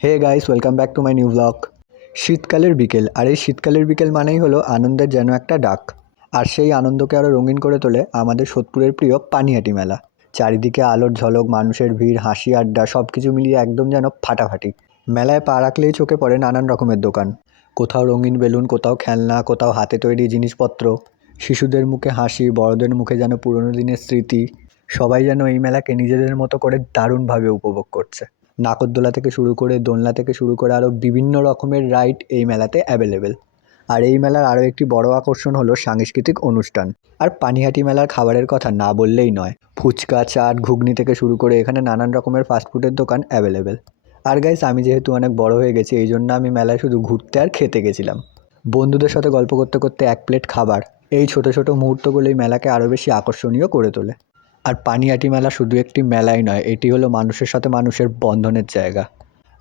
Hey guys, welcome back to my new blog. শীতকালের বিকেল, আর এই শীতকালের বিকেল মানেই হলো আনন্দের যেন একটা ডাক। আর সেই আনন্দকে আরও রঙিন করে তোলে আমাদের সোদপুরের প্রিয় পানিহাটি মেলা। চারিদিকে আলোর ঝলক, মানুষের ভিড়, হাসি আড্ডা, সব কিছু মিলিয়ে একদম যেন ফাটাফাটি। মেলায় পা রাখলেই চোখে পড়ে নানান রকমের দোকান। কোথাও রঙিন বেলুন, কোথাও খেলনা, কোথাও হাতে তৈরি জিনিসপত্র। শিশুদের মুখে হাসি, বড়দের মুখে যেন পুরনো দিনের স্মৃতি। সবাই যেন এই মেলাকে নিজেদের মতো করে দারুণভাবে উপভোগ করছে। নাগরদোলা থেকে শুরু করে, দোলনা থেকে শুরু করে আরও বিভিন্ন রকমের রাইড এই মেলাতে অ্যাভেলেবেল। আর এই মেলার আরও একটি বড় আকর্ষণ হলো সাংস্কৃতিক অনুষ্ঠান। আর পানিহাটি মেলার খাবারের কথা না বললেই নয়। ফুচকা, চাট, ঘুগনি থেকে শুরু করে এখানে নানান রকমের ফাস্টফুডের দোকান অ্যাভেলেবেল। আর গাইস, আমি যেহেতু অনেক বড় হয়ে গেছি, এই জন্য আমি মেলায় শুধু ঘুরতে আর খেতে গেছিলাম। বন্ধুদের সাথে গল্প করতে করতে এক প্লেট খাবার, এই ছোট ছোট মুহূর্তগুলোই মেলাকে আরও বেশি আকর্ষণীয় করে তোলে। আর পানিহাটি মেলা শুধু একটি মেলাই নয়, এটি হলো মানুষের সাথে মানুষের বন্ধনের জায়গা।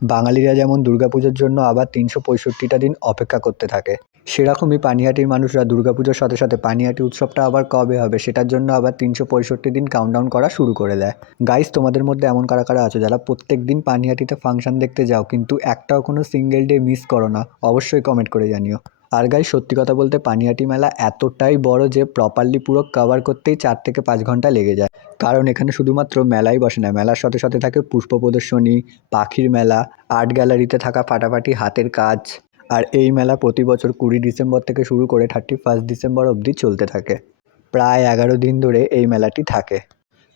বাঙালিরা যেমন দুর্গাপুজোর জন্য আবার ৩৬৫টা দিন অপেক্ষা করতে থাকে, সেরকমই পানিহাটির মানুষরা দুর্গাপুজোর সাথে সাথে পানিহাটি উৎসবটা আবার কবে হবে সেটার জন্য আবার ৩৬৫ দিন কাউন্টডাউন করা শুরু করে দেয়। গাইস, তোমাদের মধ্যে এমন কারা কারা আছো যারা প্রত্যেক দিন পানিহাটিতে ফাংশন দেখতে যাও কিন্তু একটাও কোনো সিঙ্গেল ডে মিস করো না? অবশ্যই কমেন্ট করে জানিও। আর গাইস, সত্যি কথা বলতে পানিহাটি মেলা এতটাই বড় যে প্রপারলি পুরো কভার করতেই ৪ থেকে ৫ ঘন্টা লেগে যায়। কারণ এখানে শুধুমাত্র মেলাই বসে না, মেলার সাথে সাথে থাকে পুষ্প প্রদর্শনী, পাখির মেলা, আর্ট গ্যালারিতে থাকা ফাটাফাটি হাতের কাজ। আর এই মেলা প্রতি বছর ২০ ডিসেম্বর থেকে শুরু করে 31 ডিসেম্বর অবধি চলতে থাকে। প্রায় ১১ দিন ধরে এই মেলাটি থাকে।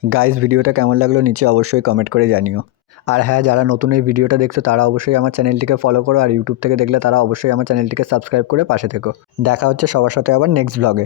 গাইস, ভিডিওটা কেমন লাগলো নিচে অবশ্যই কমেন্ট করে জানিও। আর হ্যাঁ, যারা নতুন এই ভিডিওটা দেখছো তারা অবশ্যই আমার চ্যানেলটিকে ফলো করো, আর ইউটিউব থেকে দেখলে তারা অবশ্যই আমার চ্যানেলটিকে সাবস্ক্রাইব করে পাশে থেকো। দেখা হচ্ছে সবার সাথে আবার নেক্সট ব্লগে।